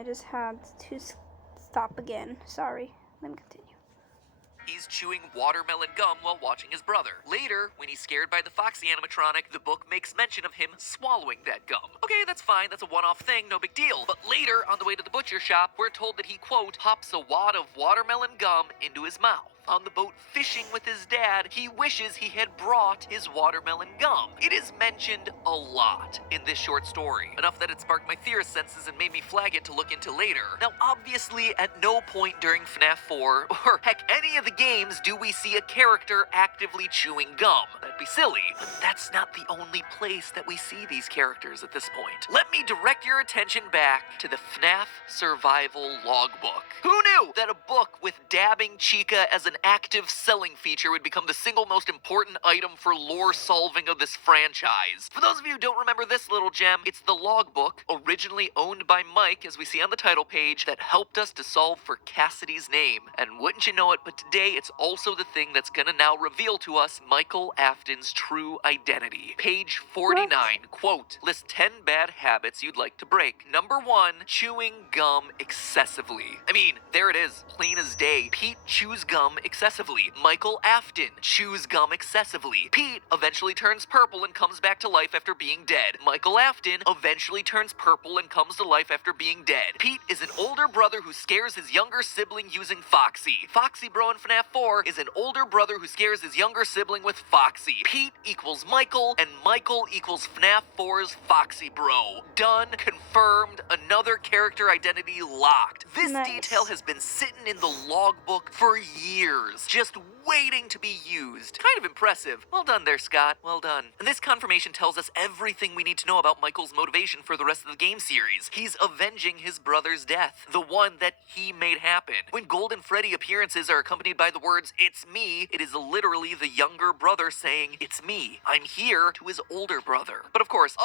I just had to stop again. Sorry. Let me continue. He's chewing watermelon gum while watching his brother. Later, when he's scared by the Foxy animatronic, the book makes mention of him swallowing that gum. Okay, that's fine, that's a one-off thing, no big deal. But later, on the way to the butcher shop, we're told that he, quote, pops a wad of watermelon gum into his mouth. On the boat fishing with his dad, he wishes he had brought his watermelon gum. It is mentioned a lot in this short story, enough that it sparked my theorist senses and made me flag it to look into later. Now, obviously, at no point during FNaF 4, or heck, any of the games, do we see a character actively chewing gum. That'd be silly, but that's not the only place that we see these characters at this point. Let me direct your attention back to the FNaF Survival Logbook. Who knew that a book with dabbing Chica as an active selling feature would become the single most important item for lore solving of this franchise? For those of you who don't remember this little gem, it's the logbook, originally owned by Mike, as we see on the title page, that helped us to solve for Cassidy's name. And wouldn't you know it, but today it's also the thing that's gonna now reveal to us Michael Afton's true identity. Page 49, quote, list 10 bad habits you'd like to break. Number 1, chewing gum excessively. I mean, there it is, plain as day. Pete chews gum excessively. Michael Afton chews gum excessively. Pete eventually turns purple and comes back to life after being dead. Michael Afton eventually turns purple and comes to life after being dead. Pete is an older brother who scares his younger sibling using Foxy. Foxy Bro in FNaF 4 is an older brother who scares his younger sibling with Foxy. Pete equals Michael, and Michael equals FNaF 4's Foxy Bro. Done, confirmed, another character identity locked. This detail has been sitting in the logbook for years, just waiting to be used. Kind of impressive. Well done there, Scott. Well done. And this confirmation tells us everything we need to know about Michael's motivation for the rest of the game series. He's avenging his brother's death, the one that he made happen. When Golden Freddy appearances are accompanied by the words, "It's me," it is literally the younger brother saying, "It's me. I'm here," to his older brother. But of course,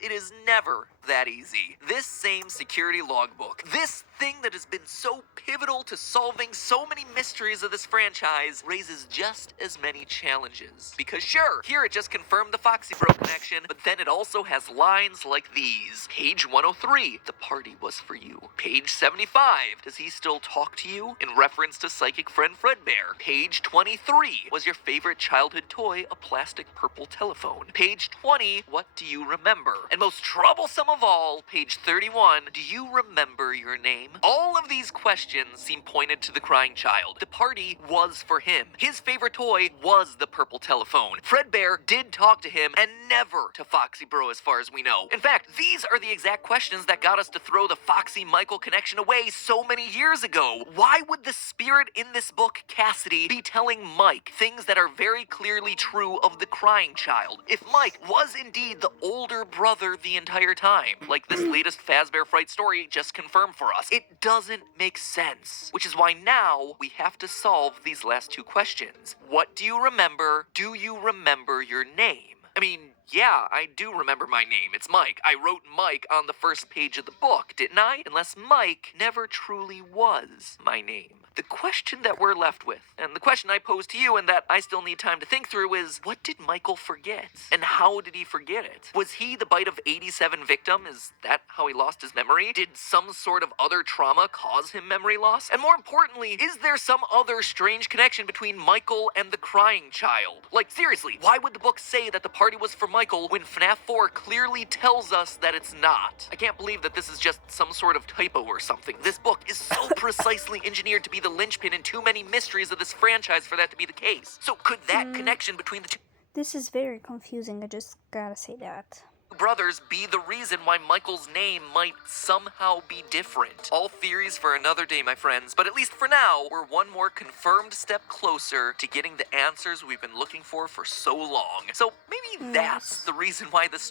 it is never that easy. This same security logbook, this thing that has been so pivotal to solving so many mysteries of this franchise, raises just as many challenges. Because sure, here it just confirmed the Foxy Bro connection, but then it also has lines like these. Page 103, the party was for you. Page 75, does he still talk to you? In reference to psychic friend Fredbear. Page 23, was your favorite childhood toy a plastic purple telephone? Page 20, what do you remember? And most troublesome of all, page 31, do you remember your name? All of these questions seem pointed to the crying child. The party was for him. His favorite toy was the purple telephone. Fredbear did talk to him, and never to Foxy Bro as far as we know. In fact, these are the exact questions that got us to throw the Foxy-Michael connection away so many years ago. Why would the spirit in this book, Cassidy, be telling Mike things that are very clearly true of the crying child? If Mike was indeed the older brother the entire time, like this latest Fazbear Fright story just confirmed for us, it doesn't make sense. Which is why now we have to solve these last two questions. What do you remember? Do you remember your name? I mean, yeah, I do remember my name. It's Mike. I wrote Mike on the first page of the book, didn't I? Unless Mike never truly was my name. The question that we're left with, and the question I pose to you and that I still need time to think through, is what did Michael forget? And how did he forget it? Was he the bite of 87 victim? Is that how he lost his memory? Did some sort of other trauma cause him memory loss? And more importantly, is there some other strange connection between Michael and the crying child? Like, seriously, why would the book say that the party was for Michael when FNaF 4 clearly tells us that it's not? I can't believe that this is just some sort of typo or something. This book is so precisely engineered to be the linchpin in too many mysteries of this franchise for that to be the case. So could that connection between the two This is very confusing, I just gotta say that. brothers be the reason why Michael's name might somehow be different? All theories for another day, my friends, but at least for now, we're one more confirmed step closer to getting the answers we've been looking for so long. So maybe that's the reason why this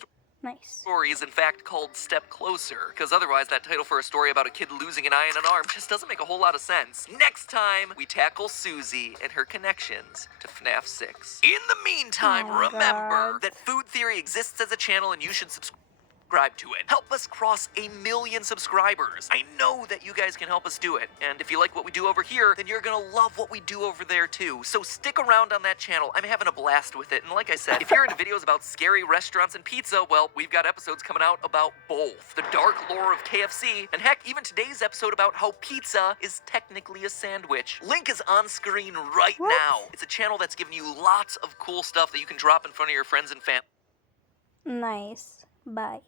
story is in fact called Step Closer, because otherwise that title for a story about a kid losing an eye and an arm just doesn't make a whole lot of sense. Next time, we tackle Susie and her connections to FNaF 6. In the meantime, remember that Food Theory exists as a channel and you should subscribe. subscribe to it. Help us cross 1 million subscribers. I know that you guys can help us do it. And if you like what we do over here, then you're gonna love what we do over there too. So stick around on that channel. I'm having a blast with it. And like I said, if you're into videos about scary restaurants and pizza, well, we've got episodes coming out about both. The dark lore of KFC, and heck, even today's episode about how pizza is technically a sandwich. Link is on screen right now. It's a channel that's giving you lots of cool stuff that you can drop in front of your friends and family. Nice. Bye.